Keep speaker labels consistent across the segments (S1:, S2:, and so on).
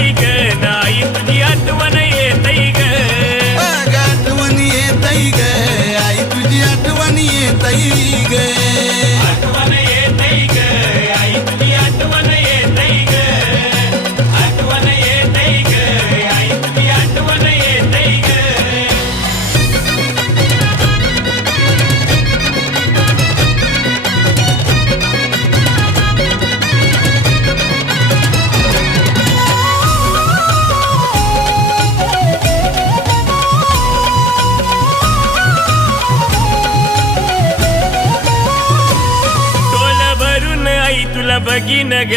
S1: ग. नाही तुझी आठवण येत ग.
S2: आठवण येत ग. आई तुझी आठवण येत ग.
S3: बघीन ग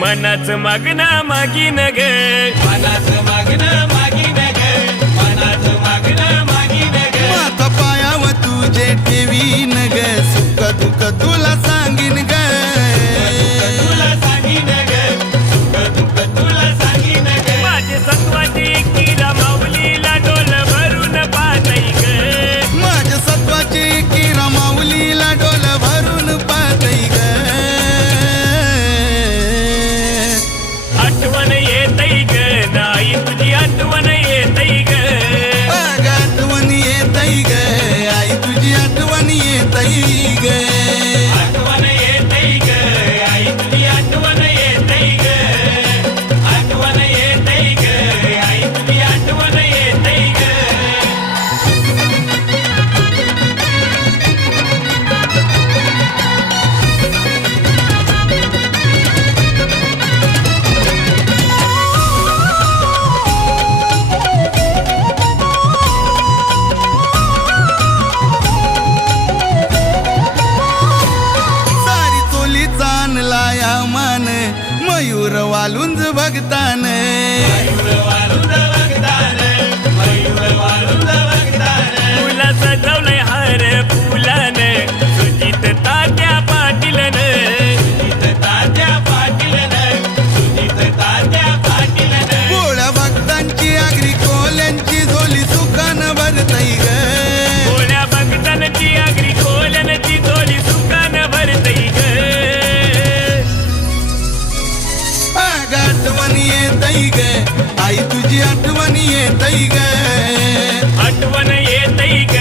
S3: मनाच मागना मागीन ग मनाच ಕೈಗೆ வாக்குத்தானே? येतई ग
S2: आई तुझी आठवण येतई ग.
S1: आठवण येतई ग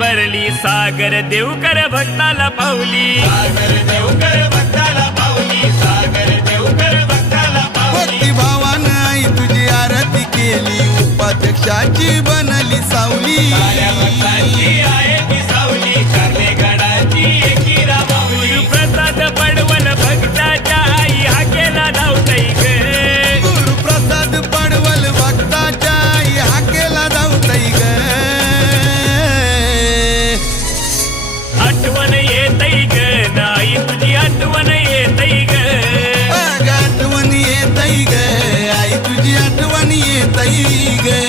S1: भरली सागर देवकर भक्ताला पावली.
S3: सागर देवकर भक्ताला पावली सागर देवकर भक्ताला
S2: भक्ती भावान तुझी आरती केली उपाध्यक्षाची बनली सावली. sigue